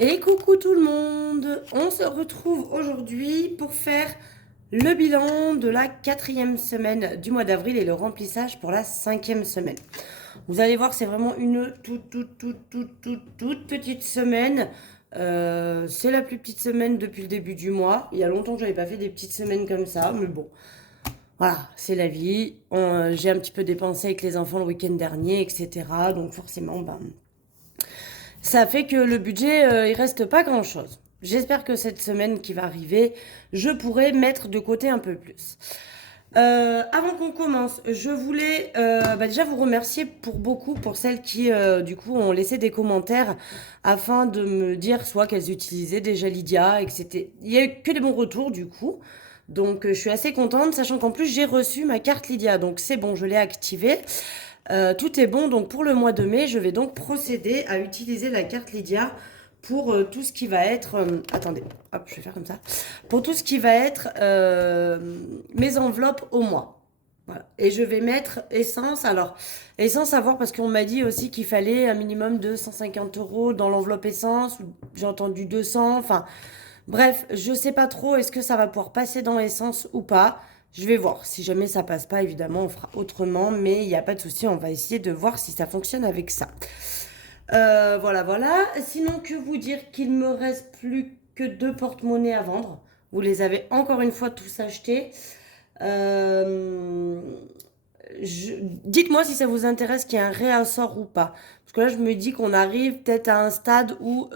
Et coucou tout le monde, on se retrouve aujourd'hui pour faire le bilan de la 4e semaine du mois d'avril et le remplissage pour la 5e semaine. Vous allez voir, c'est vraiment une toute petite semaine. C'est la plus petite semaine depuis le début du mois. Il y a longtemps que je n'avais pas fait des petites semaines comme ça, mais bon, voilà, c'est la vie. J'ai un petit peu dépensé avec les enfants le week-end dernier, etc. Donc forcément, ça fait que le budget, il reste pas grand-chose. J'espère que cette semaine qui va arriver, je pourrai mettre de côté un peu plus. Avant qu'on commence, je voulais déjà vous remercier pour celles qui du coup ont laissé des commentaires afin de me dire soit qu'elles utilisaient déjà Lydia et que c'était, il y a eu que des bons retours du coup. Donc je suis assez contente, sachant qu'en plus j'ai reçu ma carte Lydia, donc c'est bon, je l'ai activée. Tout est bon, donc pour le mois de mai, je vais donc procéder à utiliser la carte Lydia pour tout ce qui va être... attendez, hop, je vais faire comme ça. Pour tout ce qui va être mes enveloppes au mois. Voilà. Et je vais mettre essence. Alors, essence à voir parce qu'on m'a dit aussi qu'il fallait un minimum de 150 euros dans l'enveloppe essence. J'ai entendu 200. Enfin, bref, je sais pas trop. Est-ce que ça va pouvoir passer dans essence ou pas? Je vais voir. Si jamais ça passe pas, évidemment, on fera autrement. Mais il n'y a pas de souci. On va essayer de voir si ça fonctionne avec ça. Voilà, voilà. Sinon, que vous dire qu'il me reste plus que 2 porte-monnaies à vendre. Vous les avez encore une fois tous achetés. Euh, Dites-moi si ça vous intéresse qu'il y ait un réassort ou pas. Parce que là, je me dis qu'on arrive peut-être à un stade où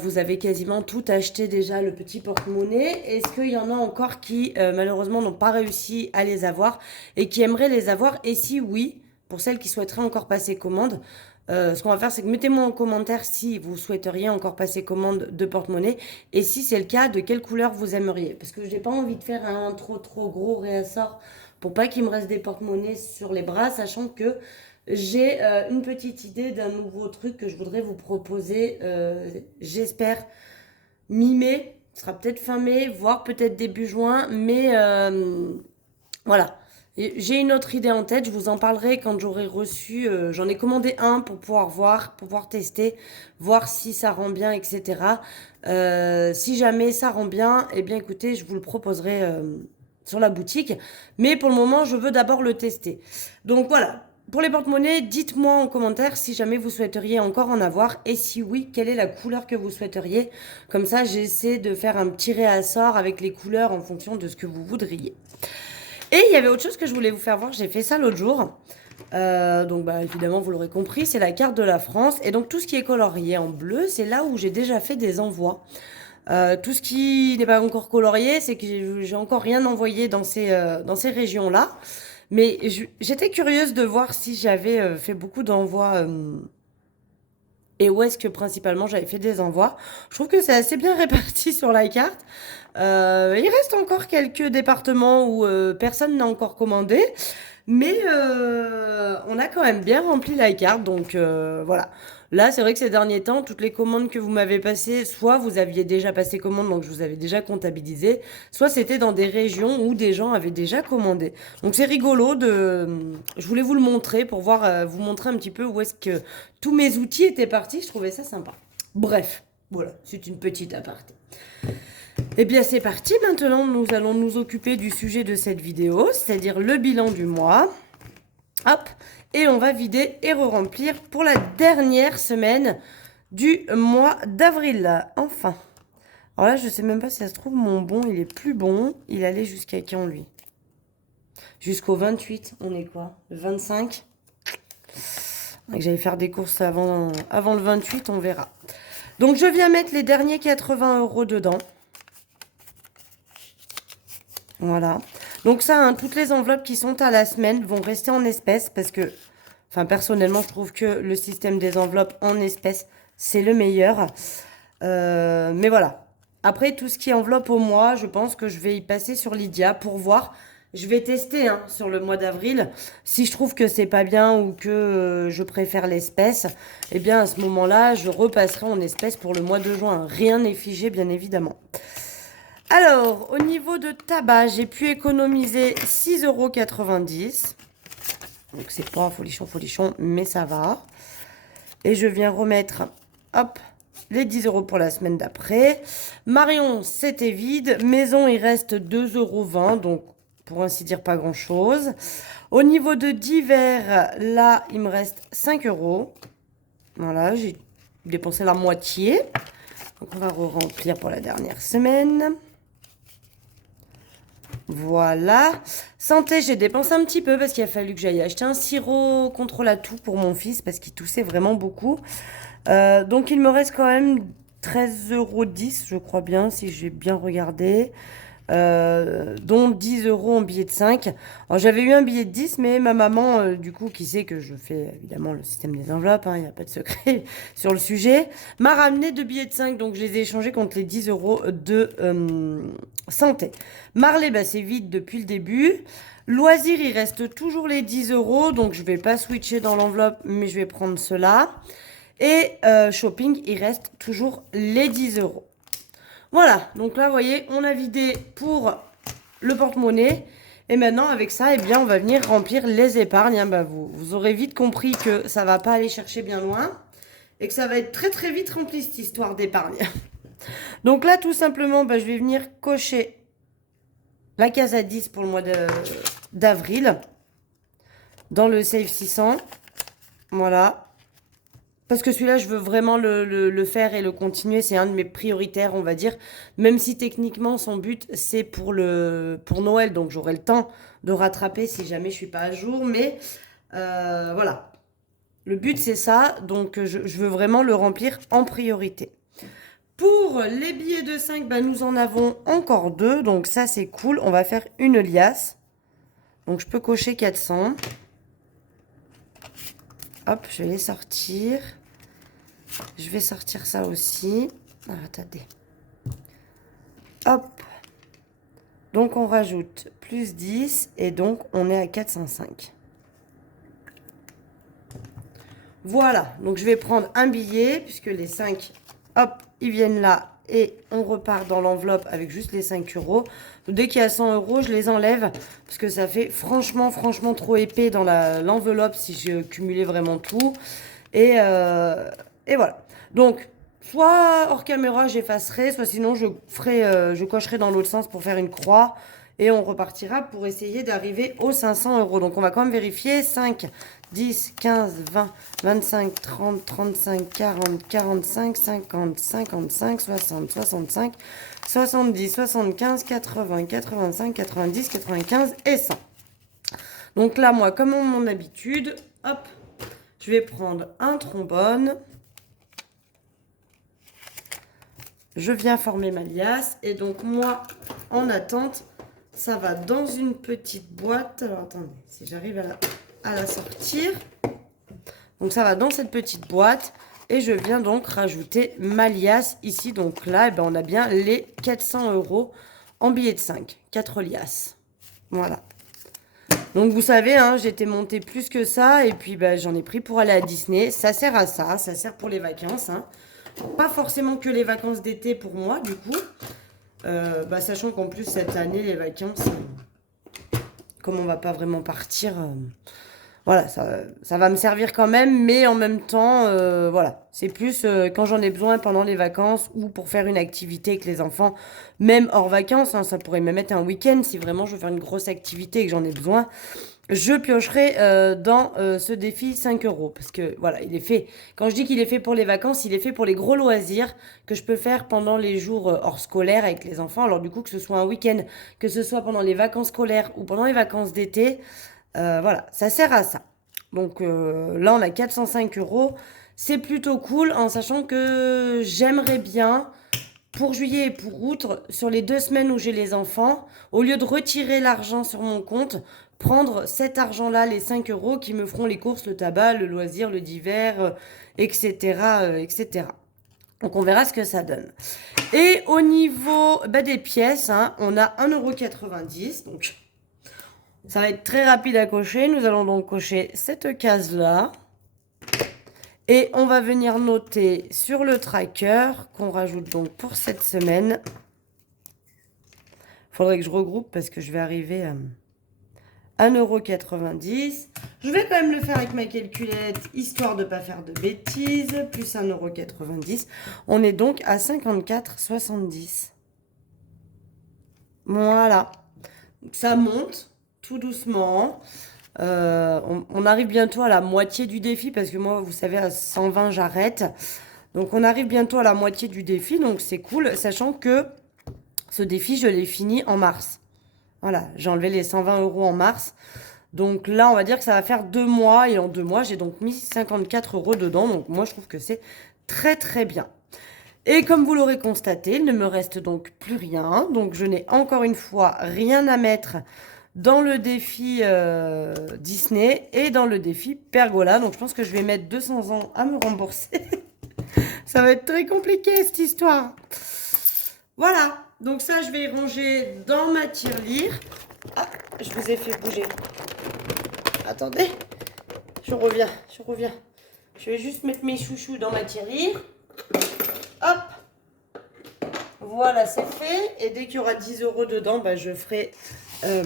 vous avez quasiment tout acheté déjà, le petit porte-monnaie. Est-ce qu'il y en a encore qui, malheureusement, n'ont pas réussi à les avoir et qui aimeraient les avoir? Et si oui, pour celles qui souhaiteraient encore passer commande, ce qu'on va faire, c'est que mettez-moi en commentaire si vous souhaiteriez encore passer commande de porte-monnaie et si c'est le cas, de quelle couleur vous aimeriez. Parce que je n'ai pas envie de faire un trop gros réassort pour pas qu'il me reste des porte-monnaies sur les bras, sachant que j'ai une petite idée d'un nouveau truc que je voudrais vous proposer. J'espère mi-mai, ce sera peut-être fin mai, voire peut-être début juin, mais voilà. J'ai une autre idée en tête, je vous en parlerai quand j'aurai reçu. J'en ai commandé un pour pouvoir voir, pour pouvoir tester, voir si ça rend bien, etc. Si jamais ça rend bien, eh bien écoutez, je vous le proposerai sur la boutique. Mais pour le moment, je veux d'abord le tester. Donc voilà. Pour les porte-monnaies, dites-moi en commentaire si jamais vous souhaiteriez encore en avoir et si oui, quelle est la couleur que vous souhaiteriez. Comme ça, j'essaie de faire un petit réassort avec les couleurs en fonction de ce que vous voudriez. Et il y avait autre chose que je voulais vous faire voir, j'ai fait ça l'autre jour. Donc évidemment, vous l'aurez compris, c'est la carte de la France. Et donc tout ce qui est colorié en bleu, c'est là où j'ai déjà fait des envois. Tout ce qui n'est pas encore colorié, c'est que j'ai encore rien envoyé dans ces régions-là. Mais j'étais curieuse de voir si j'avais fait beaucoup d'envois et où est-ce que principalement j'avais fait des envois. Je trouve que c'est assez bien réparti sur la carte. Il reste encore quelques départements où personne n'a encore commandé, mais on a quand même bien rempli la carte, donc voilà. Là, c'est vrai que ces derniers temps, toutes les commandes que vous m'avez passées, soit vous aviez déjà passé commande, donc je vous avais déjà comptabilisé, soit c'était dans des régions où des gens avaient déjà commandé. Donc c'est rigolo de... Je voulais vous le montrer pour voir, vous montrer un petit peu où est-ce que tous mes outils étaient partis. Je trouvais ça sympa. Bref, voilà, c'est une petite aparté. Eh bien c'est parti, maintenant nous allons nous occuper du sujet de cette vidéo, c'est-à-dire le bilan du mois. Hop, et on va vider et re-remplir pour la dernière semaine du mois d'avril. Enfin. Alors là, je sais même pas si ça se trouve, mon bon, il est plus bon. Il allait jusqu'à quand, lui? Jusqu'au 28, on est quoi? Le 25? J'allais faire des courses avant le 28, on verra. Donc je viens mettre les derniers 80 € dedans. Voilà. Donc ça, hein, toutes les enveloppes qui sont à la semaine vont rester en espèces parce que, enfin personnellement, je trouve que le système des enveloppes en espèces, c'est le meilleur. Mais voilà. Après, tout ce qui est enveloppe au mois, je pense que je vais y passer sur Lydia pour voir. Je vais tester hein, sur le mois d'avril. Si je trouve que c'est pas bien ou que je préfère l'espèce, eh bien à ce moment-là, je repasserai en espèce pour le mois de juin. Rien n'est figé, bien évidemment. Alors, au niveau de tabac, j'ai pu économiser 6,90 €. Donc, c'est pas folichon, mais ça va. Et je viens remettre Hop, les 10 € pour la semaine d'après. Marion, c'était vide. Maison, il reste 2,20 €, donc pour ainsi dire pas grand-chose. Au niveau de divers, là, il me reste 5 €. Voilà, j'ai dépensé la moitié. Donc on va remplir pour la dernière semaine. Voilà. Santé, j'ai dépensé un petit peu parce qu'il a fallu que j'aille acheter un sirop contre la toux pour mon fils parce qu'il toussait vraiment beaucoup. Donc il me reste quand même 13,10 €, je crois bien, si j'ai bien regardé. Dont 10 € en billet de 5. Alors j'avais eu un billet de 10, mais ma maman, du coup, qui sait que je fais évidemment le système des enveloppes, il n'y a pas de secret sur le sujet, m'a ramené 2 billets de 5, donc je les ai échangés contre les 10 € de santé. Marley, bah, c'est vide depuis le début. Loisirs, il reste toujours les 10 €, donc je vais pas switcher dans l'enveloppe, mais je vais prendre cela. Et shopping, il reste toujours les 10 €. Voilà, donc là, vous voyez, on a vidé pour le porte-monnaie. Et maintenant, avec ça, eh bien, on va venir remplir les épargnes. Bah, vous aurez vite compris que ça ne va pas aller chercher bien loin. Et que ça va être très très vite rempli, cette histoire d'épargne. Donc là, tout simplement, bah, je vais venir cocher la case à 10 pour le mois d'avril. Dans le Save 600. Voilà. Parce que celui-là, je veux vraiment le faire et le continuer. C'est un de mes prioritaires, on va dire. Même si techniquement, son but, c'est pour Noël. Donc, j'aurai le temps de rattraper si jamais je suis pas à jour. Mais voilà. Le but, c'est ça. Donc, je veux vraiment le remplir en priorité. Pour les billets de 5, bah, nous en avons encore 2. Donc, ça, c'est cool. On va faire une liasse. Donc, je peux cocher 400. Hop, je vais les sortir. Je vais sortir ça aussi. Ah, attendez. Hop. Donc, on rajoute plus 10 et donc, on est à 405. Voilà. Donc, je vais prendre un billet puisque les 5, hop, ils viennent là et on repart dans l'enveloppe avec juste les 5 €. Donc, dès qu'il y a 100 €, je les enlève parce que ça fait franchement trop épais dans l'enveloppe si je cumulais vraiment tout. Et voilà. Donc, soit hors caméra, j'effacerai, soit sinon je cocherai dans l'autre sens pour faire une croix. Et on repartira pour essayer d'arriver aux 500 €. Donc, on va quand même vérifier. 5, 10, 15, 20, 25, 30, 35, 40, 45, 50, 55, 60, 65, 70, 75, 80, 85, 90, 95 et 100. Donc là, moi, comme à mon habitude, hop, je vais prendre un trombone. Je viens former ma liasse. Et donc, moi, en attente, ça va dans une petite boîte. Alors, attendez, si j'arrive à la sortir. Donc, ça va dans cette petite boîte. Et je viens donc rajouter ma liasse ici. Donc là, eh ben, on a bien les 400 € en billets de 5. 4 liasses. Voilà. Donc, vous savez, hein, j'étais montée plus que ça. Et puis, bah, j'en ai pris pour aller à Disney. Ça sert à ça. Ça sert pour les vacances. Hein. Pas forcément que les vacances d'été pour moi, du coup. Bah, sachant qu'en plus, cette année, les vacances, comme on va pas vraiment partir, voilà, ça va me servir quand même. Mais en même temps, voilà, c'est plus quand j'en ai besoin pendant les vacances ou pour faire une activité avec les enfants, même hors vacances. Hein, ça pourrait même être un week-end si vraiment je veux faire une grosse activité et que j'en ai besoin. Je piocherai dans ce défi 5 €. Parce que voilà, il est fait. Quand je dis qu'il est fait pour les vacances, il est fait pour les gros loisirs que je peux faire pendant les jours hors scolaires avec les enfants. Alors du coup, que ce soit un week-end, que ce soit pendant les vacances scolaires ou pendant les vacances d'été, voilà, ça sert à ça. Donc là, on a 405 €. C'est plutôt cool en sachant que j'aimerais bien pour juillet et pour août, sur les 2 semaines où j'ai les enfants, au lieu de retirer l'argent sur mon compte, prendre cet argent-là, les 5 € qui me feront les courses, le tabac, le loisir, le divers, etc., etc. Donc on verra ce que ça donne. Et au niveau bah, des pièces, hein, on a 1,90 €. Donc ça va être très rapide à cocher. Nous allons donc cocher cette case-là. Et on va venir noter sur le tracker qu'on rajoute donc pour cette semaine. Il faudrait que je regroupe parce que je vais arriver 1,90 €. Je vais quand même le faire avec ma calculette, histoire de ne pas faire de bêtises. Plus 1,90 €. On est donc à 54,70 €. Voilà. Donc ça monte tout doucement. On arrive bientôt à la moitié du défi parce que moi, vous savez, à 120, j'arrête. Donc on arrive bientôt à la moitié du défi, donc c'est cool, sachant que ce défi, je l'ai fini en mars. Voilà, j'ai enlevé les 120 € en mars. Donc là, on va dire que ça va faire 2 mois. Et en 2 mois, j'ai donc mis 54 € dedans. Donc moi, je trouve que c'est très très bien. Et comme vous l'aurez constaté, il ne me reste donc plus rien. Donc je n'ai encore une fois rien à mettre dans le défi Disney et dans le défi Pergola. Donc je pense que je vais mettre 200 ans à me rembourser. Ça va être très compliqué cette histoire. Voilà, donc ça je vais ranger dans ma tirelire. Ah, je vous ai fait bouger. Attendez, je reviens. Je vais juste mettre mes chouchous dans ma tirelire. Hop, voilà, c'est fait. Et dès qu'il y aura 10 € dedans, bah, je ferai... je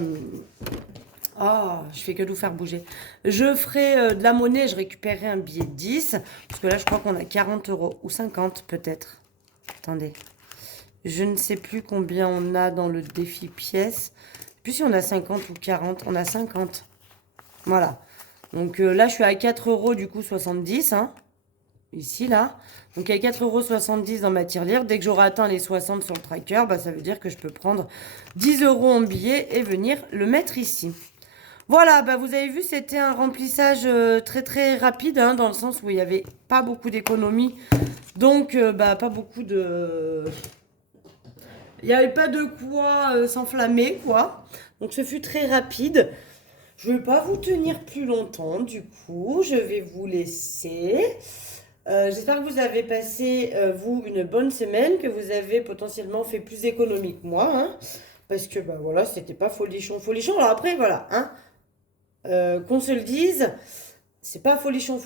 fais que de vous faire bouger. Je ferai de la monnaie, je récupérerai un billet de 10. Parce que là, je crois qu'on a 40 € ou 50 peut-être. Attendez. Je ne sais plus combien on a dans le défi pièces. Plus si on a 50 ou 40. On a 50. Voilà. Donc là, je suis à 4 € du coup 70. Hein. Ici, là. Donc, il y a 4,70 € dans ma tirelire. Dès que j'aurai atteint les 60 sur le tracker, bah, ça veut dire que je peux prendre 10 € en billets et venir le mettre ici. Voilà, bah, vous avez vu, c'était un remplissage très très rapide, hein, dans le sens où il n'y avait pas beaucoup d'économies. Donc, bah, pas beaucoup de... Il n'y avait pas de quoi s'enflammer, quoi. Donc, ce fut très rapide. Je ne vais pas vous tenir plus longtemps, du coup. Je vais vous laisser... j'espère que vous avez passé, vous, une bonne semaine, que vous avez potentiellement fait plus d'économies que moi, hein, parce que, bah voilà, c'était pas folichon. Alors après, voilà, hein, qu'on se le dise, c'est pas folichon.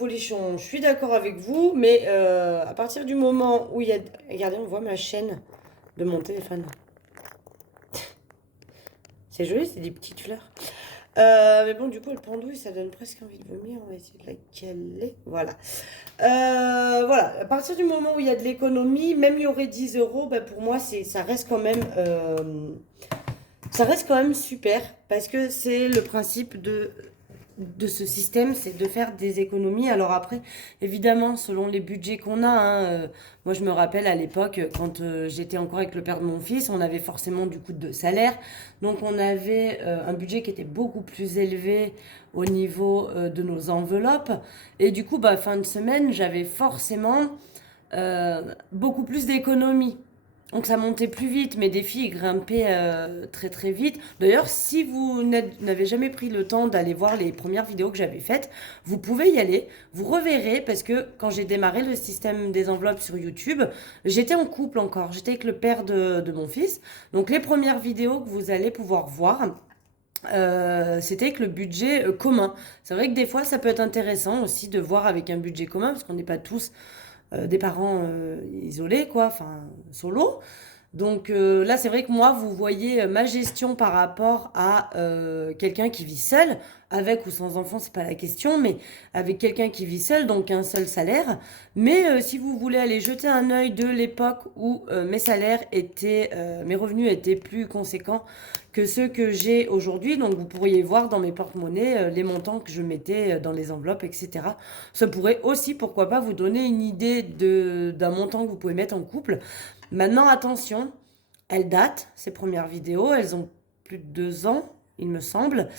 Je suis d'accord avec vous, mais à partir du moment où il y a... Regardez, on voit ma chaîne de mon téléphone. C'est joli, c'est des petites fleurs. Mais bon, du coup, le pendouille, ça donne presque envie de vomir. On va essayer de la caler. Voilà. Voilà. À partir du moment où il y a de l'économie, même il y aurait 10 €, bah, pour moi, ça reste quand même... ça reste quand même super. Parce que c'est le principe de ce système, c'est de faire des économies. Alors après, évidemment, selon les budgets qu'on a, hein, moi je me rappelle à l'époque, quand j'étais encore avec le père de mon fils, on avait forcément du coup de salaire. Donc on avait un budget qui était beaucoup plus élevé au niveau de nos enveloppes. Et du coup, bah, fin de semaine, j'avais forcément beaucoup plus d'économies. Donc ça montait plus vite, mes défis grimpaient très très vite. D'ailleurs, si vous n'avez jamais pris le temps d'aller voir les premières vidéos que j'avais faites, vous pouvez y aller, vous reverrez, parce que quand j'ai démarré le système des enveloppes sur YouTube, j'étais en couple encore, j'étais avec le père de mon fils. Donc les premières vidéos que vous allez pouvoir voir, c'était avec le budget commun. C'est vrai que des fois, ça peut être intéressant aussi de voir avec un budget commun, parce qu'on n'est pas tous... des parents isolés, quoi, enfin, solo. Donc là, c'est vrai que moi, vous voyez ma gestion par rapport à quelqu'un qui vit seul, avec ou sans enfant, c'est pas la question, mais avec quelqu'un qui vit seul, donc un seul salaire. Mais si vous voulez aller jeter un œil de l'époque où mes revenus étaient plus conséquents que ceux que j'ai aujourd'hui, donc vous pourriez voir dans mes porte-monnaies les montants que je mettais dans les enveloppes, etc. Ça pourrait aussi, pourquoi pas, vous donner une idée d'un montant que vous pouvez mettre en couple. Maintenant, attention, elles datent, ces premières vidéos, elles ont plus de 2 ans, il me semble,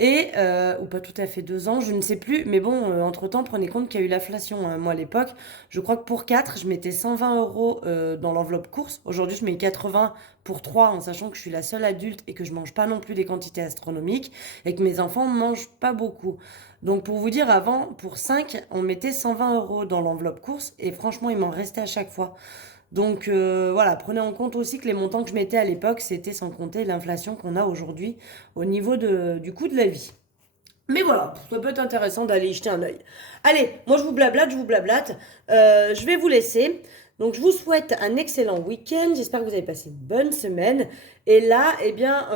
ou pas tout à fait 2 ans, je ne sais plus, mais bon, entre-temps, prenez compte qu'il y a eu l'inflation, hein. Moi, à l'époque, je crois que pour 4, je mettais 120 € dans l'enveloppe course. Aujourd'hui, je mets 80 pour 3, en sachant que je suis la seule adulte et que je mange pas non plus des quantités astronomiques, et que mes enfants ne mangent pas beaucoup. Donc, pour vous dire, avant, pour 5, on mettait 120 € dans l'enveloppe course, et franchement, il m'en restait à chaque fois. Donc voilà, prenez en compte aussi que les montants que je mettais à l'époque, c'était sans compter l'inflation qu'on a aujourd'hui au niveau du coût de la vie. Mais voilà, ça peut être intéressant d'aller y jeter un œil. Allez, moi je vous blablate. Je vais vous laisser. Donc, je vous souhaite un excellent week-end. J'espère que vous avez passé une bonne semaine. Et là, eh bien,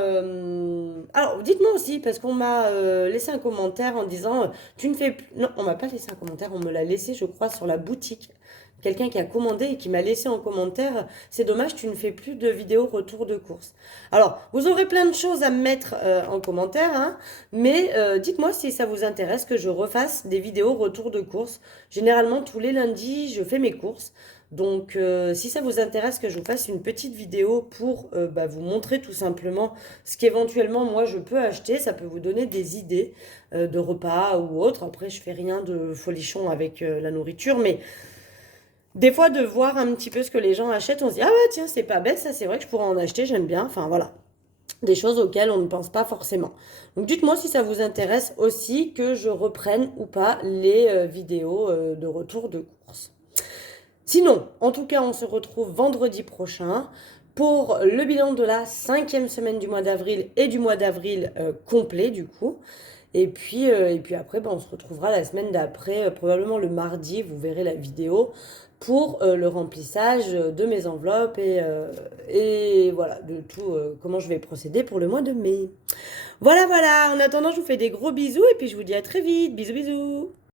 alors, dites-moi aussi, parce qu'on m'a laissé un commentaire en disant, tu ne fais plus... Non, on m'a pas laissé un commentaire, on me l'a laissé, je crois, sur la boutique. Quelqu'un qui a commandé et qui m'a laissé en commentaire, c'est dommage, tu ne fais plus de vidéos retour de course. Alors, vous aurez plein de choses à me mettre en commentaire, hein, mais dites-moi si ça vous intéresse que je refasse des vidéos retour de course. Généralement, tous les lundis, je fais mes courses. Donc, si ça vous intéresse que je vous fasse une petite vidéo pour vous montrer tout simplement ce qu'éventuellement moi je peux acheter, ça peut vous donner des idées de repas ou autre. Après, je fais rien de folichon avec la nourriture, mais des fois de voir un petit peu ce que les gens achètent, on se dit ah ouais tiens c'est pas bête, ça c'est vrai que je pourrais en acheter, j'aime bien. Enfin voilà, des choses auxquelles on ne pense pas forcément. Donc dites-moi si ça vous intéresse aussi que je reprenne ou pas les vidéos de retour de course. Sinon, en tout cas, on se retrouve vendredi prochain pour le bilan de la 5e semaine du mois d'avril et du mois d'avril complet du coup. Et puis après, on se retrouvera la semaine d'après, probablement le mardi, vous verrez la vidéo, pour le remplissage de mes enveloppes et voilà, de tout, comment je vais procéder pour le mois de mai. Voilà, voilà, en attendant, je vous fais des gros bisous et puis je vous dis à très vite. Bisous, bisous.